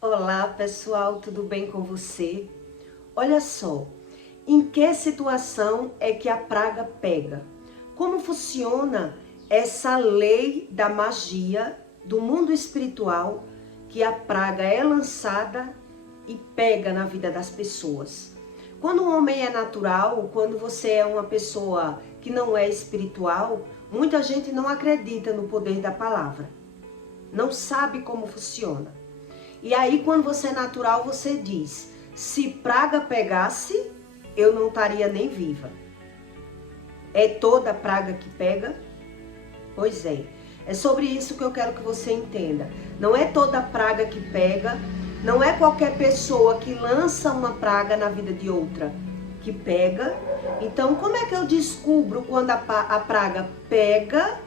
Olá pessoal, tudo bem com você? Olha só, em que situação é que a praga pega? Como funciona essa lei da magia do mundo espiritual que a praga é lançada e pega na vida das pessoas? Quando um homem é natural, quando você é uma pessoa que não é espiritual, muita gente não acredita no poder da palavra, não sabe como funciona. E aí, quando você é natural, você diz: se praga pegasse, eu não estaria nem viva. É toda praga que pega? Pois é. É sobre isso que eu quero que você entenda. Não é toda praga que pega, não é qualquer pessoa que lança uma praga na vida de outra que pega. Então, como é que eu descubro quando a praga pega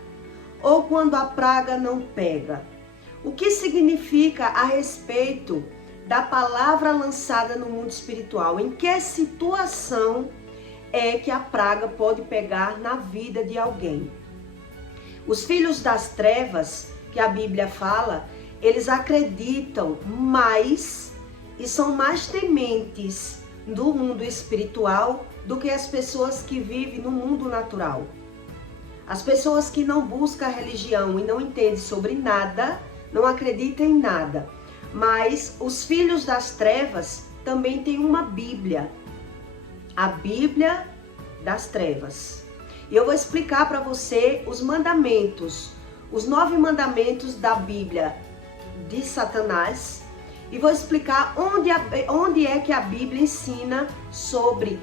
ou quando a praga não pega? O que significa a respeito da palavra lançada no mundo espiritual? Em que situação é que a praga pode pegar na vida de alguém? Os filhos das trevas, que a Bíblia fala, eles acreditam mais e são mais tementes do mundo espiritual do que as pessoas que vivem no mundo natural. As pessoas que não buscam a religião e não entendem sobre nada, não acredita em nada. Mas os filhos das trevas também têm uma Bíblia. A Bíblia das trevas. E eu vou explicar para você os mandamentos, os 9 mandamentos da Bíblia de Satanás. E vou explicar onde é que a Bíblia ensina sobre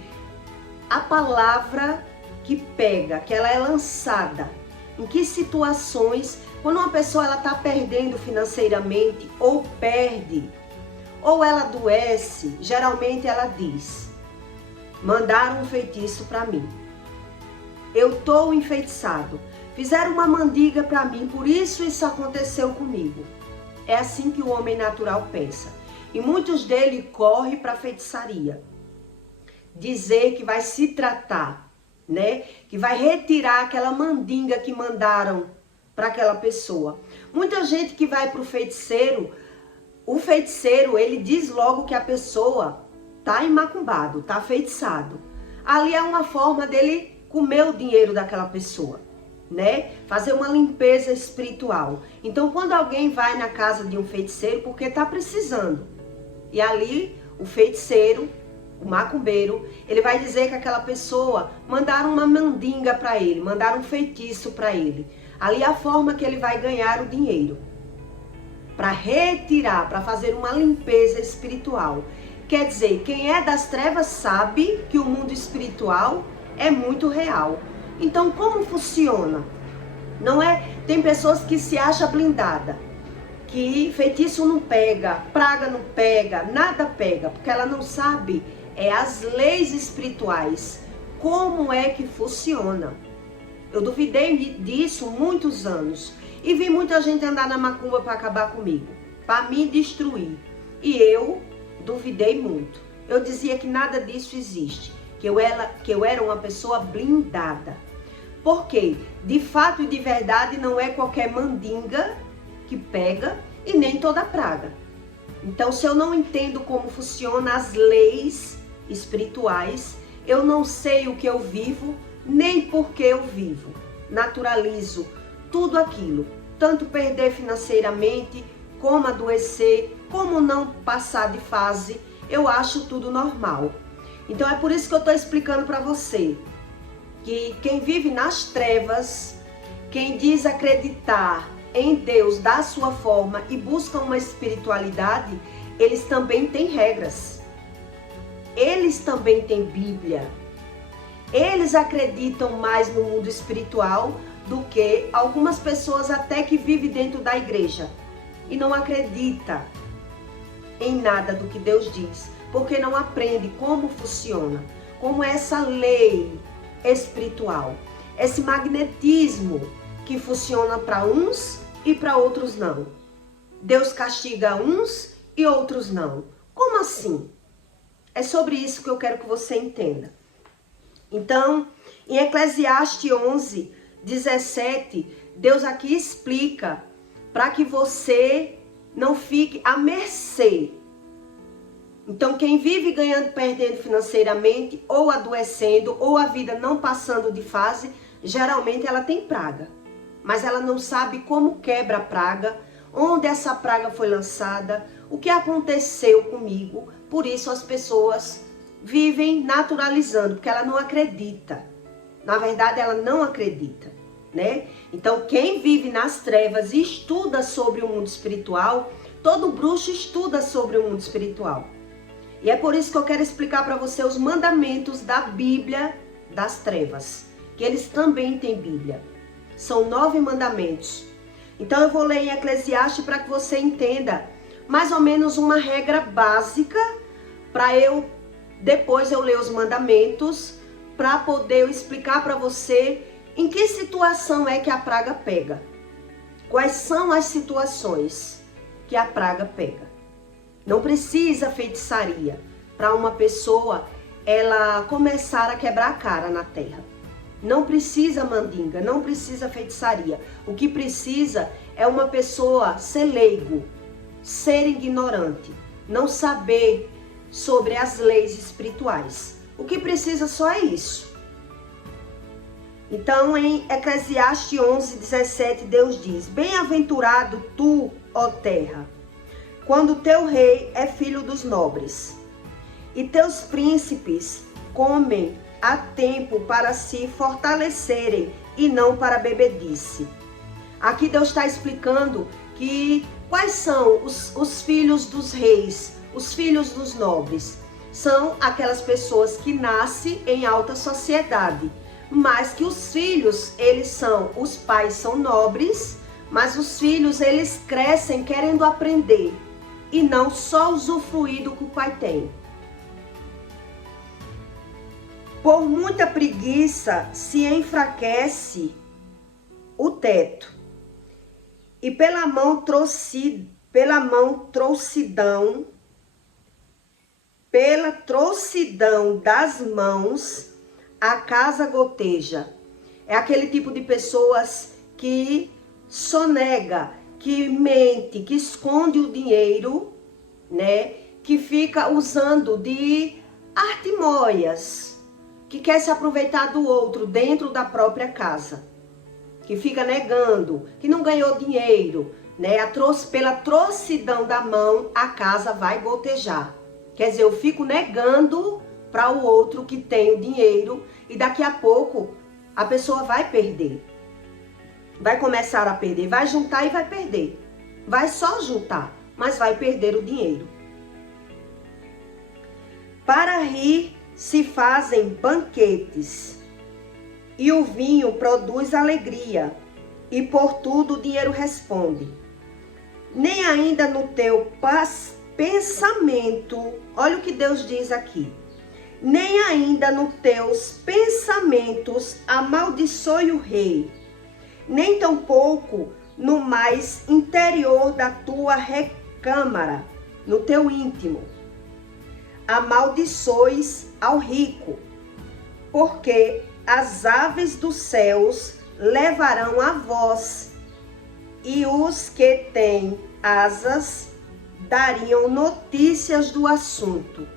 a palavra que pega, que ela é lançada. Em que situações, quando uma pessoa está perdendo financeiramente, ou perde, ou ela adoece, geralmente ela diz: mandaram um feitiço para mim. Eu estou enfeitiçado. Fizeram uma mandiga para mim, por isso aconteceu comigo. É assim que o homem natural pensa. E muitos dele correm para a feitiçaria. Dizer que vai se tratar, né? Que vai retirar aquela mandinga que mandaram para aquela pessoa. Muita gente que vai para o feiticeiro ele diz logo que a pessoa tá imacumbado, tá feitiçado. Ali é uma forma dele comer o dinheiro daquela pessoa, né? Fazer uma limpeza espiritual. Então, quando alguém vai na casa de um feiticeiro, porque tá precisando, e ali o feiticeiro, o macumbeiro, ele vai dizer que aquela pessoa mandaram uma mandinga para ele, mandaram um feitiço para ele. Ali é a forma que ele vai ganhar o dinheiro. Para retirar, para fazer uma limpeza espiritual. Quer dizer, quem é das trevas sabe que o mundo espiritual é muito real. Então, como funciona? Não é? Tem pessoas que se acham blindada, que feitiço não pega, praga não pega, nada pega, porque ela não sabe as leis espirituais, como é que funciona. Eu duvidei disso muitos anos e vi muita gente andar na macumba para acabar comigo, para me destruir. E eu duvidei muito. Eu dizia que nada disso existe, que eu era uma pessoa blindada. Porque, de fato e de verdade, não é qualquer mandinga que pega e nem toda praga. Então, se eu não entendo como funcionam as leis espirituais, eu não sei o que eu vivo, nem por que eu vivo. Naturalizo tudo aquilo, tanto perder financeiramente, como adoecer, como não passar de fase, eu acho tudo normal. Então é por isso que eu estou explicando para você, que quem vive nas trevas, quem diz acreditar em Deus da sua forma e busca uma espiritualidade, eles também têm regras. Eles também têm Bíblia. Eles acreditam mais no mundo espiritual do que algumas pessoas até que vivem dentro da igreja e não acredita em nada do que Deus diz, porque não aprende como funciona, como é essa lei espiritual, esse magnetismo que funciona para uns e para outros não. Deus castiga uns e outros não. Como assim? É sobre isso que eu quero que você entenda. Então, em Eclesiastes 11:17, Deus aqui explica para que você não fique à mercê. Então, quem vive ganhando, perdendo financeiramente, ou adoecendo, ou a vida não passando de fase, geralmente ela tem praga. Mas ela não sabe como quebra a praga, onde essa praga foi lançada, o que aconteceu comigo. Por isso as pessoas vivem naturalizando, porque ela não acredita. Na verdade, ela não acredita, né? Então, quem vive nas trevas e estuda sobre o mundo espiritual, todo bruxo estuda sobre o mundo espiritual. E é por isso que eu quero explicar para você os mandamentos da Bíblia das trevas, que eles também têm Bíblia. São 9 mandamentos. Então eu vou ler em Eclesiastes para que você entenda mais ou menos uma regra básica, para depois eu ler os mandamentos, para poder eu explicar para você em que situação é que a praga pega. Quais são as situações que a praga pega. Não precisa feitiçaria para uma pessoa ela começar a quebrar a cara na terra. Não precisa mandinga, não precisa feitiçaria. O que precisa é uma pessoa ser leigo, ser ignorante, não saber sobre as leis espirituais. O que precisa só é isso. Então, em Eclesiastes 11:17, Deus diz: Bem-aventurado tu, ó terra, quando teu rei é filho dos nobres, e teus príncipes comem a tempo para se fortalecerem e não para bebedice. Aqui Deus está explicando que quais são os filhos dos reis, os filhos dos nobres. São aquelas pessoas que nascem em alta sociedade, mas que os filhos, os pais são nobres, mas os filhos, eles crescem querendo aprender e não só usufruir do que o pai tem. Por muita preguiça se enfraquece o teto, e pela mão trouxidão das mãos a casa goteja. É aquele tipo de pessoas que sonega, que mente, que esconde o dinheiro, né? Que fica usando de artimanhas, que quer se aproveitar do outro dentro da própria casa, que fica negando, que não ganhou dinheiro, né? Pela trouxidão da mão, a casa vai gotejar. Quer dizer, eu fico negando para o outro que tem o dinheiro e daqui a pouco a pessoa vai perder. Vai começar a perder, vai juntar e vai perder. Vai só juntar, mas vai perder o dinheiro. Para rir se fazem banquetes, e o vinho produz alegria, e por tudo o dinheiro responde. Nem ainda no teu pensamento, olha o que Deus diz aqui, nem ainda nos teus pensamentos amaldiçoe o rei, nem tampouco no mais interior da tua recâmara, no teu íntimo. Amaldiçoes ao rico, porque as aves dos céus levarão a voz, e os que têm asas dariam notícias do assunto.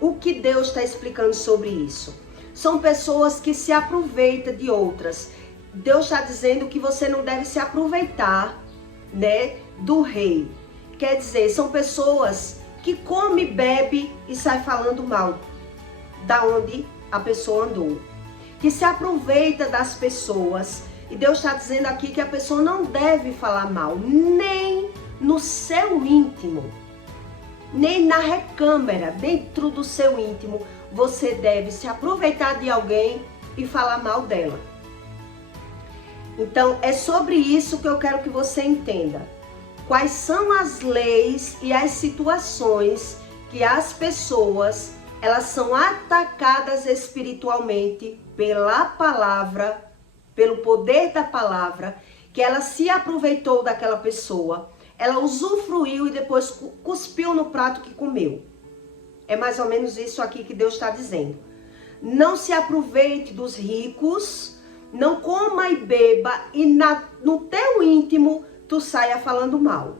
O que Deus está explicando sobre isso? São pessoas que se aproveitam de outras. Deus está dizendo que você não deve se aproveitar, né, do rei. Quer dizer, são pessoas que come, bebe e sai falando mal da onde a pessoa andou. Que se aproveita das pessoas. E Deus está dizendo aqui que a pessoa não deve falar mal, nem no seu íntimo, nem na recâmara, dentro do seu íntimo, você deve se aproveitar de alguém e falar mal dela. Então, é sobre isso que eu quero que você entenda. Quais são as leis e as situações que as pessoas, elas são atacadas espiritualmente pela palavra, pelo poder da palavra, que ela se aproveitou daquela pessoa, ela usufruiu e depois cuspiu no prato que comeu. É mais ou menos isso aqui que Deus está dizendo. Não se aproveite dos ricos, não coma e beba e no teu íntimo tu saia falando mal.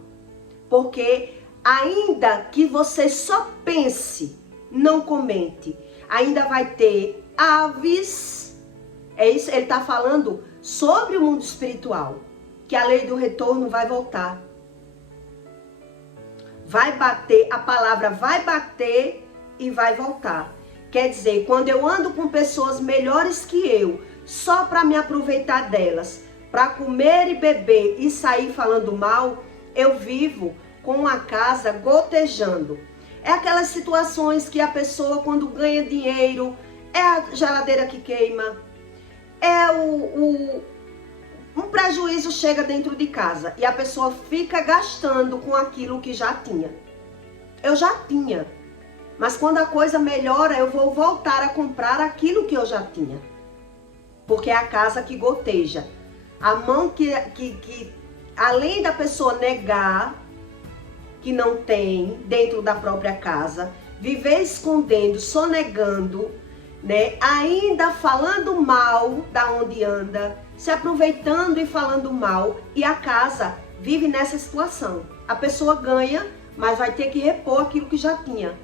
Porque ainda que você só pense, não comente, ainda vai ter aves. É isso, ele está falando sobre o mundo espiritual, que a lei do retorno vai voltar. Vai bater, a palavra vai bater e vai voltar. Quer dizer, quando eu ando com pessoas melhores que eu, só para me aproveitar delas, para comer e beber e sair falando mal, eu vivo com a casa gotejando. É aquelas situações que a pessoa, quando ganha dinheiro, é a geladeira que queima, é um prejuízo chega dentro de casa e a pessoa fica gastando com aquilo que já tinha. Eu já tinha, mas quando a coisa melhora, eu vou voltar a comprar aquilo que eu já tinha. Porque é a casa que goteja. A mão que além da pessoa negar que não tem dentro da própria casa, viver escondendo, sonegando, né? Ainda falando mal da onde anda, se aproveitando e falando mal, e a casa vive nessa situação. A pessoa ganha, mas vai ter que repor aquilo que já tinha.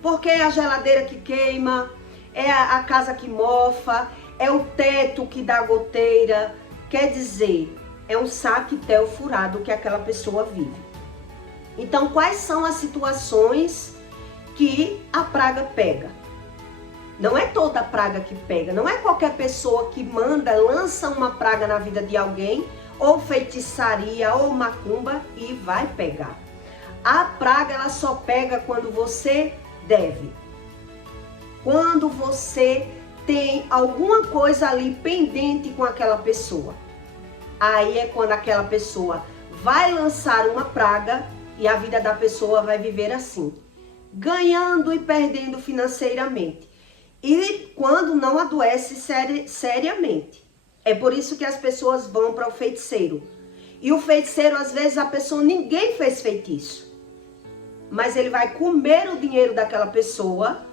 Porque é a geladeira que queima, é a casa que mofa, é o teto que dá goteira. Quer dizer, é um saquetel furado que aquela pessoa vive. Então, quais são as situações que a praga pega? Não é toda praga que pega, não é qualquer pessoa que manda, lança uma praga na vida de alguém, ou feitiçaria, ou macumba, e vai pegar. A praga, ela só pega quando você deve. Quando você tem alguma coisa ali pendente com aquela pessoa. Aí é quando aquela pessoa vai lançar uma praga e a vida da pessoa vai viver assim, ganhando e perdendo financeiramente. E quando não adoece seriamente. É por isso que as pessoas vão para o feiticeiro. E o feiticeiro, às vezes, a pessoa, ninguém fez feitiço. Mas ele vai comer o dinheiro daquela pessoa.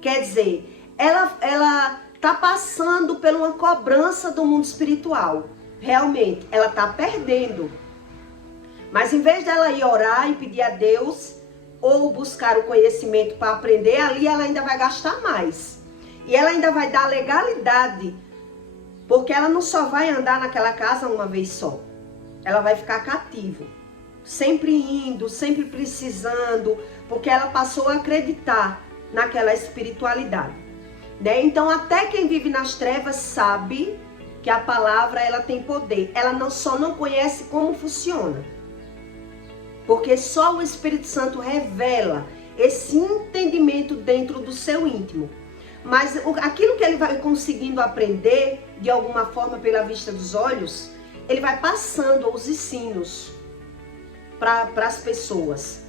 Quer dizer, ela está passando por uma cobrança do mundo espiritual. Realmente, ela está perdendo. Mas em vez dela ir orar e pedir a Deus, ou buscar o conhecimento para aprender, ali ela ainda vai gastar mais. E ela ainda vai dar legalidade, porque ela não só vai andar naquela casa uma vez só. Ela vai ficar cativa, sempre indo, sempre precisando, porque ela passou a acreditar naquela espiritualidade. Né? Então, até quem vive nas trevas sabe que a palavra ela tem poder. Ela só não conhece como funciona. Porque só o Espírito Santo revela esse entendimento dentro do seu íntimo. Mas aquilo que ele vai conseguindo aprender, de alguma forma, pela vista dos olhos, ele vai passando os ensinos para as pessoas.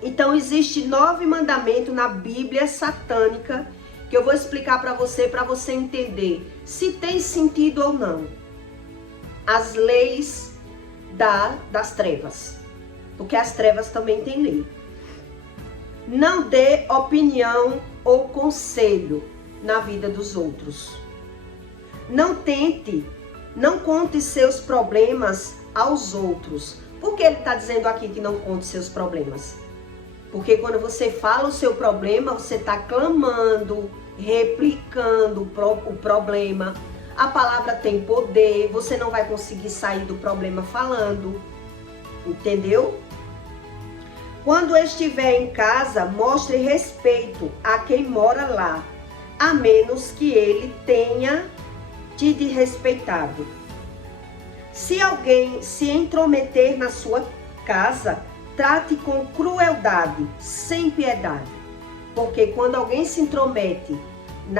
Então, existe 9 mandamentos na Bíblia satânica, que eu vou explicar para você entender se tem sentido ou não. As leis das trevas. Porque as trevas também têm lei. Não dê opinião ou conselho na vida dos outros. Não conte seus problemas aos outros. Por que ele está dizendo aqui que não conte seus problemas? Porque quando você fala o seu problema, você está clamando, replicando o problema. A palavra tem poder, você não vai conseguir sair do problema falando. Entendeu? Quando estiver em casa, mostre respeito a quem mora lá, a menos que ele tenha te desrespeitado. Se alguém se intrometer na sua casa, trate com crueldade, sem piedade. Porque quando alguém se intromete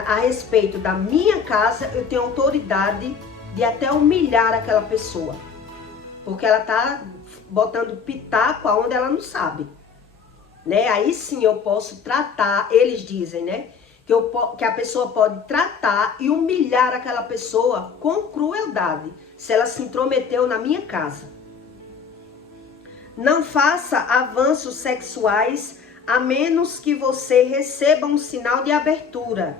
a respeito da minha casa, eu tenho autoridade de até humilhar aquela pessoa. Porque ela está botando pitaco aonde ela não sabe. Né? Aí sim eu posso tratar, eles dizem, né? Que a pessoa pode tratar e humilhar aquela pessoa com crueldade, se ela se intrometeu na minha casa. Não faça avanços sexuais a menos que você receba um sinal de abertura.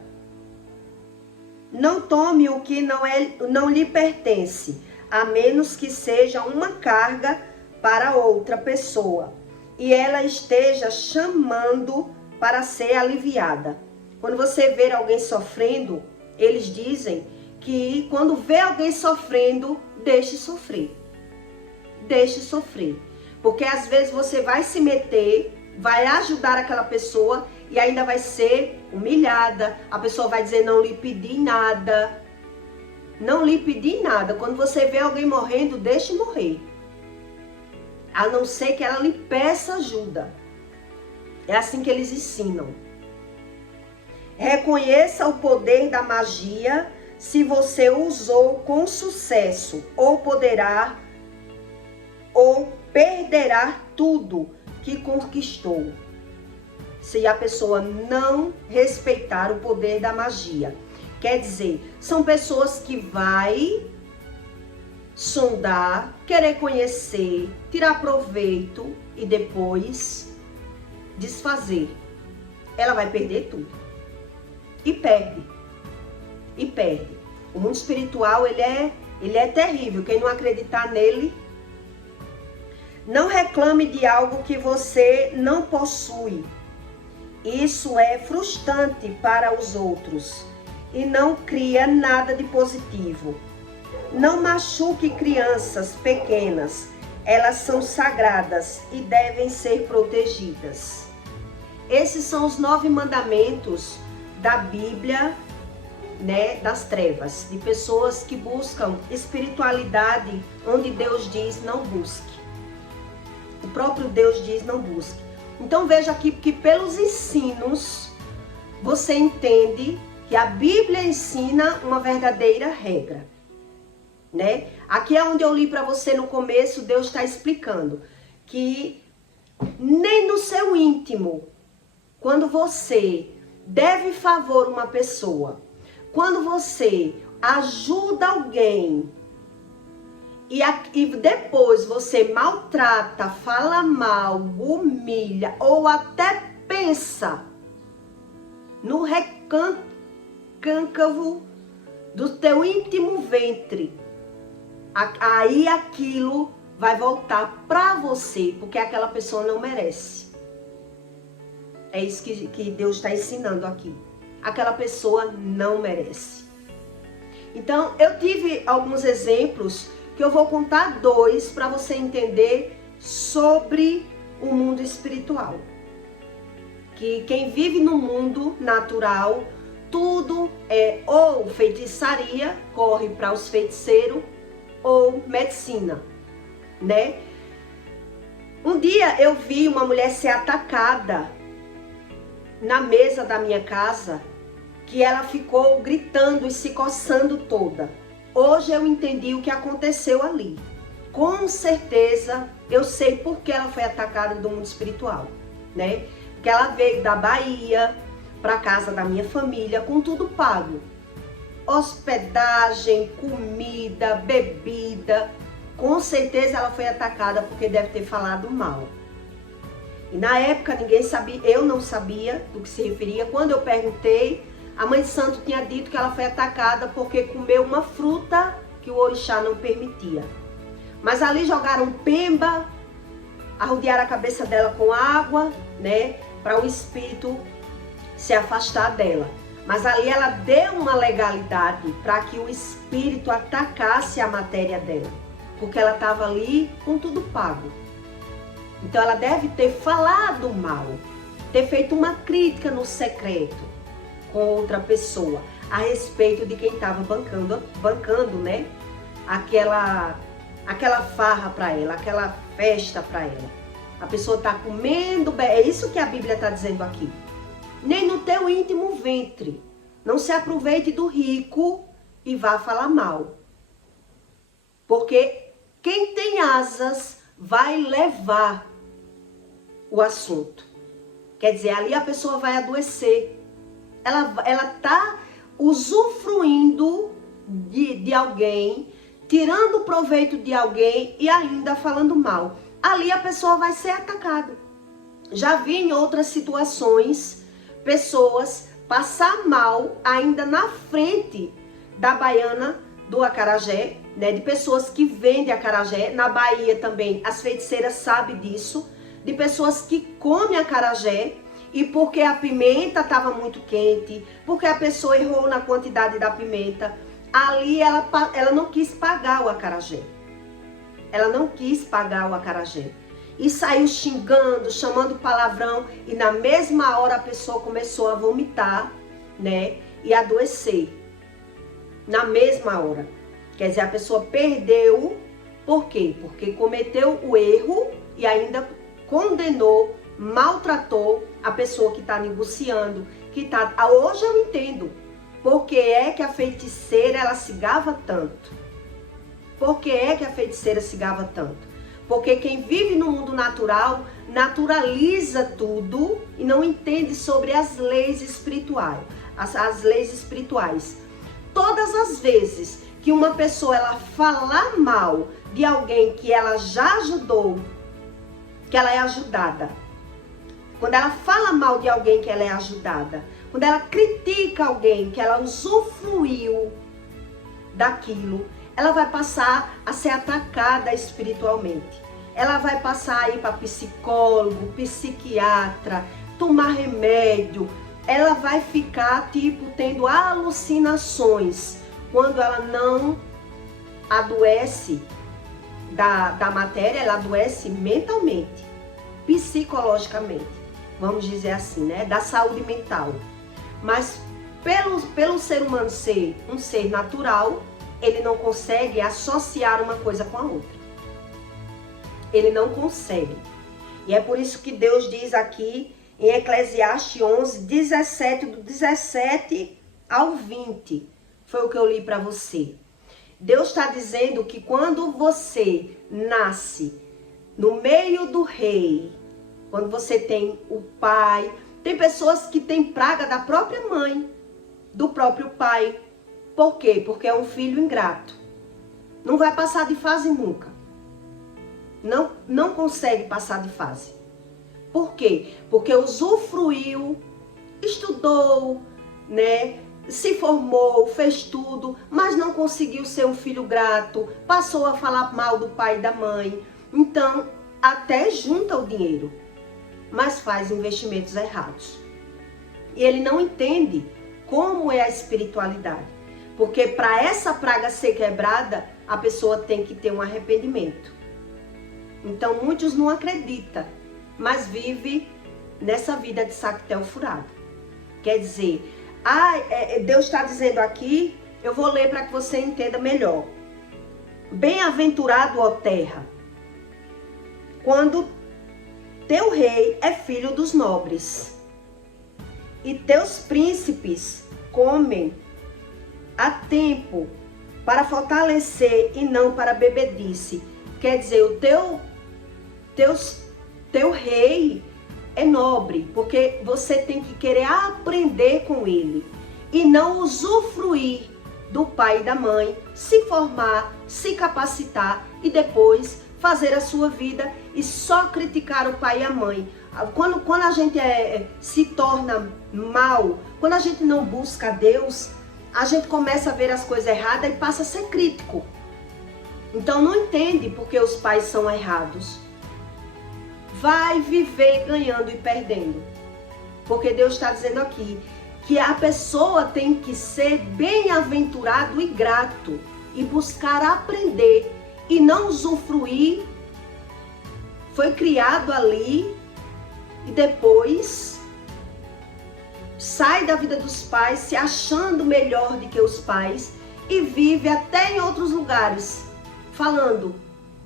Não tome o que não lhe pertence, a menos que seja uma carga para outra pessoa e ela esteja chamando para ser aliviada. Quando você vê alguém sofrendo, eles dizem que quando vê alguém sofrendo, deixe sofrer. Deixe sofrer. Porque às vezes você vai se meter, vai ajudar aquela pessoa e ainda vai ser humilhada. A pessoa vai dizer, não lhe pedi nada. Não lhe pedi nada. Quando você vê alguém morrendo, deixe morrer. A não ser que ela lhe peça ajuda. É assim que eles ensinam. Reconheça o poder da magia se você usou com sucesso, ou perderá tudo que conquistou. Se a pessoa não respeitar o poder da magia. Quer dizer, são pessoas que vai sondar, querer conhecer, tirar proveito e depois desfazer. Ela vai perder tudo. E perde. E perde. O mundo espiritual, ele é terrível. Quem não acreditar nele, não reclame de algo que você não possui. Isso é frustrante para os outros e não cria nada de positivo. Não machuque crianças pequenas. Elas são sagradas e devem ser protegidas. Esses são os 9 mandamentos da Bíblia, né, das trevas, de pessoas que buscam espiritualidade onde Deus diz não busque. O próprio Deus diz não busque. Então veja aqui que pelos ensinos você entende que a Bíblia ensina uma verdadeira regra, né? Aqui é onde eu li para você no começo, Deus está explicando que nem no seu íntimo, quando você deve favor a uma pessoa, quando você ajuda alguém e depois você maltrata, fala mal, humilha ou até pensa no recôncavo do teu íntimo ventre, aí aquilo vai voltar para você, porque aquela pessoa não merece. É isso que Deus está ensinando aqui. Aquela pessoa não merece. Então, eu tive alguns exemplos que eu vou contar 2 para você entender sobre o mundo espiritual. Que quem vive no mundo natural, tudo é ou feitiçaria, corre para os feiticeiros, ou medicina, né? Um dia eu vi uma mulher ser atacada na mesa da minha casa, que ela ficou gritando e se coçando toda. Hoje eu entendi o que aconteceu ali. Com certeza eu sei por que ela foi atacada do mundo espiritual, né? Porque ela veio da Bahia para casa da minha família com tudo pago. Hospedagem, comida, bebida. Com certeza ela foi atacada porque deve ter falado mal. E na época ninguém sabia, eu não sabia do que se referia. Quando eu perguntei, a mãe de santo tinha dito que ela foi atacada porque comeu uma fruta que o orixá não permitia. Mas ali jogaram pemba, arrodearam a cabeça dela com água, né, para o espírito se afastar dela. Mas ali ela deu uma legalidade para que o espírito atacasse a matéria dela, porque ela estava ali com tudo pago. Então ela deve ter falado mal, ter feito uma crítica no secreto com outra pessoa a respeito de quem estava bancando, né, aquela farra para ela, aquela festa para ela. A pessoa está comendo, é isso que a Bíblia está dizendo aqui. Nem no teu íntimo ventre. Não se aproveite do rico e vá falar mal. Porque quem tem asas vai levar o assunto. Quer dizer, ali a pessoa vai adoecer. Ela está usufruindo de alguém, tirando proveito de alguém e ainda falando mal. Ali a pessoa vai ser atacada. Já vi em outras situações pessoas passar mal ainda na frente da baiana do acarajé, né? De pessoas que vendem acarajé. Na Bahia também, as feiticeiras sabem disso. De pessoas que comem acarajé e porque a pimenta estava muito quente, porque a pessoa errou na quantidade da pimenta, ali ela não quis pagar o acarajé. Ela não quis pagar o acarajé. E saiu xingando, chamando palavrão, e na mesma hora a pessoa começou a vomitar, né? E adoecer. Na mesma hora. Quer dizer, a pessoa perdeu. Por quê? Porque cometeu o erro e ainda condenou, maltratou a pessoa que está negociando, que tá... Hoje eu entendo por que é que a feiticeira ela se gava tanto. Por que é que a feiticeira se gava tanto? Porque quem vive no mundo natural naturaliza tudo e não entende sobre as leis espirituais. As leis espirituais. Todas as vezes que uma pessoa ela falar mal de alguém que ela já ajudou, que ela é ajudada. Quando ela fala mal de alguém que ela é ajudada. Quando ela critica alguém que ela usufruiu daquilo, ela vai passar a ser atacada espiritualmente. Ela vai passar a ir para psicólogo, psiquiatra, tomar remédio. Ela vai ficar, tipo, tendo alucinações quando ela não adoece da matéria, ela adoece mentalmente, psicologicamente, vamos dizer assim, né? Da saúde mental. Mas pelo ser humano ser um ser natural, ele não consegue associar uma coisa com a outra. Ele não consegue. E é por isso que Deus diz aqui em Eclesiastes 11, 17, do 17 ao 20. Foi o que eu li para você. Deus está dizendo que quando você nasce no meio do rei, quando você tem o pai, tem pessoas que têm praga da própria mãe, do próprio pai. Por quê? Porque é um filho ingrato. Não vai passar de fase nunca. Não consegue passar de fase. Por quê? Porque usufruiu, estudou, né? Se formou, fez tudo, mas não conseguiu ser um filho grato, passou a falar mal do pai e da mãe. Então, até junta o dinheiro, mas faz investimentos errados. E ele não entende como é a espiritualidade. Porque para essa praga ser quebrada, a pessoa tem que ter um arrependimento. Então, muitos não acreditam, mas vivem nessa vida de saquetel furado. Quer dizer, Deus está dizendo aqui, eu vou ler para que você entenda melhor. Bem-aventurado, ó terra, quando teu rei é filho dos nobres, e teus príncipes comem a tempo para fortalecer e não para bebedice. Quer dizer, o teu rei é nobre, porque você tem que querer aprender com ele e não usufruir do pai e da mãe, se formar, se capacitar e depois fazer a sua vida e só criticar o pai e a mãe. Quando a gente se torna mal, quando a gente não busca Deus, a gente começa a ver as coisas erradas e passa a ser crítico. Então não entende porque os pais são errados. Vai viver ganhando e perdendo. Porque Deus está dizendo aqui que a pessoa tem que ser bem-aventurado e grato e buscar aprender e não usufruir. Foi criado ali e depois sai da vida dos pais se achando melhor do que os pais e vive até em outros lugares falando,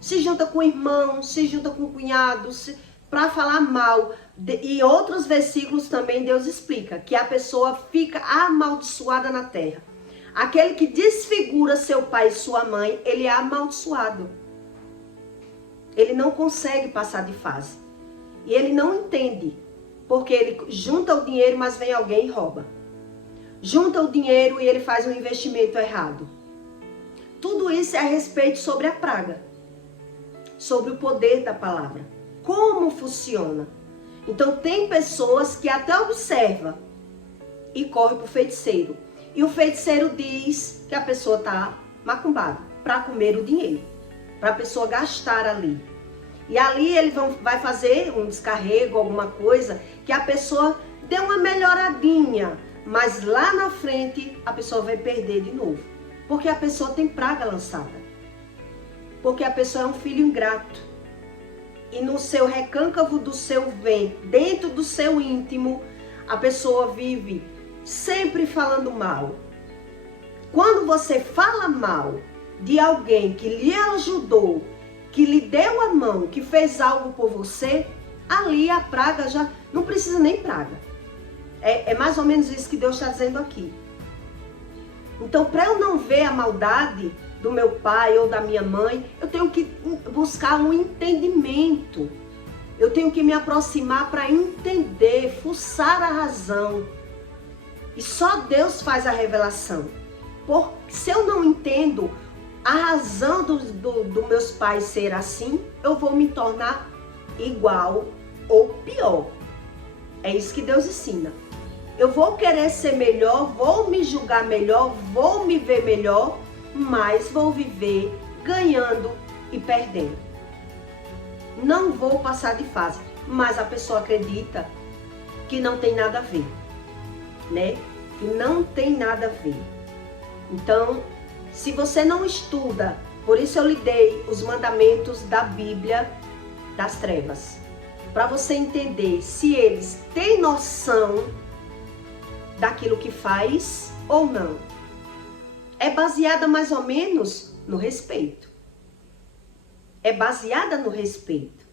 se junta com o irmão, se junta com o cunhado, para falar mal. E outros versículos também Deus explica que a pessoa fica amaldiçoada na terra. Aquele que desfigura seu pai e sua mãe, ele é amaldiçoado. Ele não consegue passar de fase. E ele não entende, porque ele junta o dinheiro, mas vem alguém e rouba. Junta o dinheiro e ele faz um investimento errado. Tudo isso é a respeito sobre a praga, sobre o poder da palavra. Como funciona? Então tem pessoas que até observam e correm para o feiticeiro. E o feiticeiro diz que a pessoa está macumbado, para comer o dinheiro, para a pessoa gastar ali. E ali ele vai fazer um descarrego, alguma coisa, que a pessoa dê uma melhoradinha, mas lá na frente a pessoa vai perder de novo. Porque a pessoa tem praga lançada. Porque a pessoa é um filho ingrato. E no seu recâncavo do seu ventre, dentro do seu íntimo, a pessoa vive sempre falando mal. Quando você fala mal de alguém que lhe ajudou, que lhe deu a mão, que fez algo por você, ali a praga já não precisa nem praga. É mais ou menos isso que Deus está dizendo aqui. Então, para eu não ver a maldade do meu pai ou da minha mãe, eu tenho que buscar um entendimento. Eu tenho que me aproximar para entender, fuçar a razão. E só Deus faz a revelação. Porque se eu não entendo a razão dos meus pais ser assim, eu vou me tornar igual ou pior. É isso que Deus ensina. Eu vou querer ser melhor, vou me julgar melhor, vou me ver melhor, mas vou viver ganhando e perdendo. Não vou passar de fase, mas a pessoa acredita que não tem nada a ver, né? Que não tem nada a ver. Então, se você não estuda, por isso eu lhe dei os mandamentos da Bíblia das trevas, para você entender se eles têm noção daquilo que faz ou não. É baseada mais ou menos no respeito. É baseada no respeito.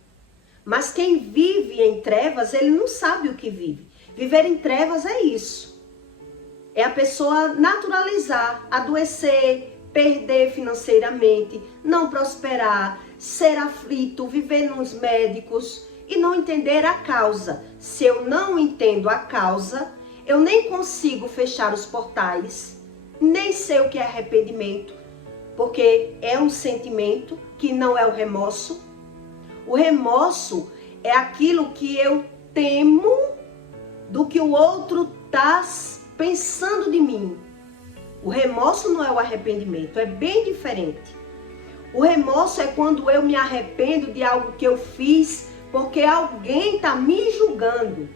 Mas quem vive em trevas, ele não sabe o que vive. Viver em trevas é isso. É a pessoa naturalizar, adoecer, perder financeiramente, não prosperar, ser aflito, viver nos médicos e não entender a causa. Se eu não entendo a causa, eu nem consigo fechar os portais, nem sei o que é arrependimento, porque é um sentimento que não é o remorso. O remorso é aquilo que eu temo do que o outro está pensando de mim. O remorso não é o arrependimento, é bem diferente. O remorso é quando eu me arrependo de algo que eu fiz porque alguém está me julgando.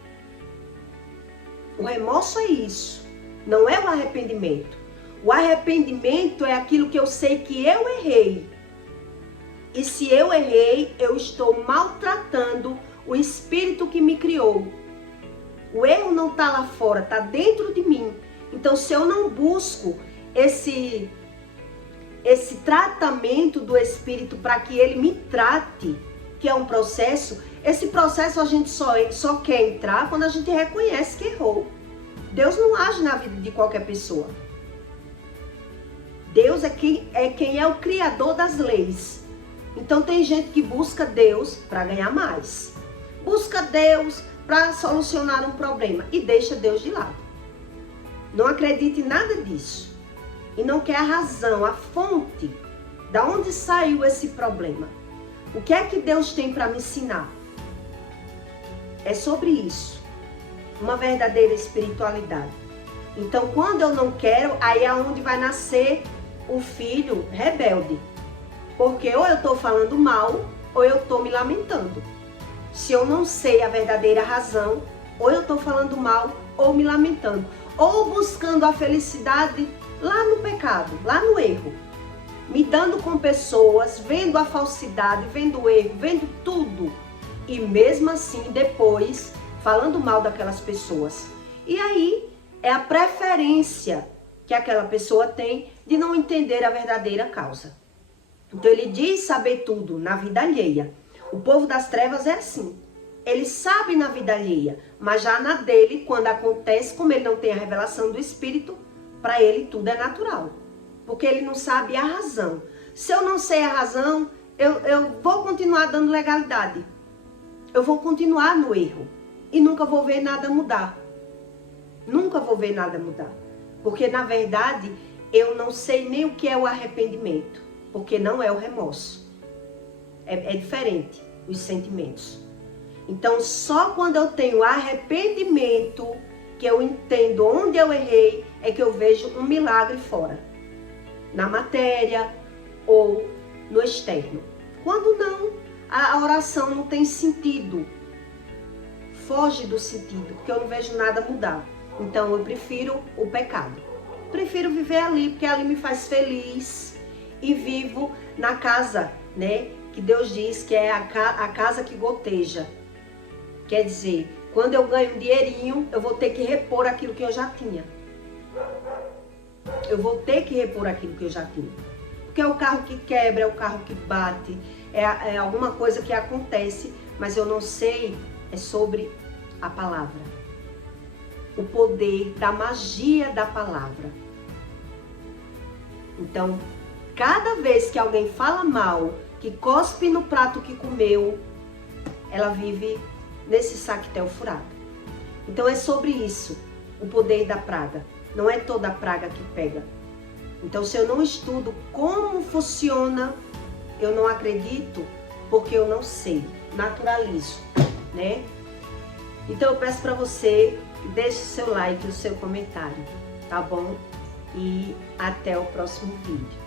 O remorso é isso, não é o arrependimento. O arrependimento é aquilo que eu sei que eu errei. E se eu errei, eu estou maltratando o espírito que me criou. O erro não está lá fora, está dentro de mim. Então, se eu não busco esse tratamento do espírito para que ele me trate, que é um processo, esse processo a gente só quer entrar quando a gente reconhece que errou. Deus não age na vida de qualquer pessoa. Deus é quem é o criador das leis. Então tem gente que busca Deus para ganhar mais. Busca Deus para solucionar um problema e deixa Deus de lado. Não acredita em nada disso. E não quer a razão, a fonte, da onde saiu esse problema. O que é que Deus tem para me ensinar? É sobre isso. Uma verdadeira espiritualidade. Então, quando eu não quero, aí é onde vai nascer o filho rebelde. Porque ou eu estou falando mal, ou eu estou me lamentando. Se eu não sei a verdadeira razão, ou eu estou falando mal, ou me lamentando. Ou buscando a felicidade lá no pecado, lá no erro. Me dando com pessoas, vendo a falsidade, vendo o erro, vendo tudo. E mesmo assim, depois, falando mal daquelas pessoas. E aí, é a preferência que aquela pessoa tem de não entender a verdadeira causa. Então ele diz saber tudo na vida alheia. O povo das trevas é assim. Ele sabe na vida alheia, mas já na dele, quando acontece, como ele não tem a revelação do Espírito, para ele tudo é natural. Porque ele não sabe a razão. Se eu não sei a razão, eu vou continuar dando legalidade. Eu vou continuar no erro. E nunca vou ver nada mudar. Nunca vou ver nada mudar. Porque na verdade, eu não sei nem o que é o arrependimento. Porque não é o remorso. É diferente os sentimentos. Então, só quando eu tenho arrependimento, que eu entendo onde eu errei, é que eu vejo um milagre fora. na matéria ou no externo. Quando não, a oração não tem sentido, foge do sentido, porque eu não vejo nada mudar. Então eu prefiro o pecado. Prefiro viver ali, porque ali me faz feliz e vivo na casa, né? Que Deus diz que é a casa que goteja. Quer dizer, quando eu ganho um dinheirinho, eu vou ter que repor aquilo que eu já tinha. Eu vou ter que repor aquilo que eu já tinha. Porque é o carro que quebra, é o carro que bate, é alguma coisa que acontece, mas eu não sei, é sobre a palavra. O poder da magia da palavra. Então, cada vez que alguém fala mal, que cospe no prato que comeu, ela vive nesse saquetel furado. Então é sobre isso, o poder da praga. Não é toda praga que pega. Então se eu não estudo como funciona, eu não acredito, porque eu não sei, naturalizo, né? Então eu peço para você, deixe o seu like e o seu comentário, tá bom? E até o próximo vídeo.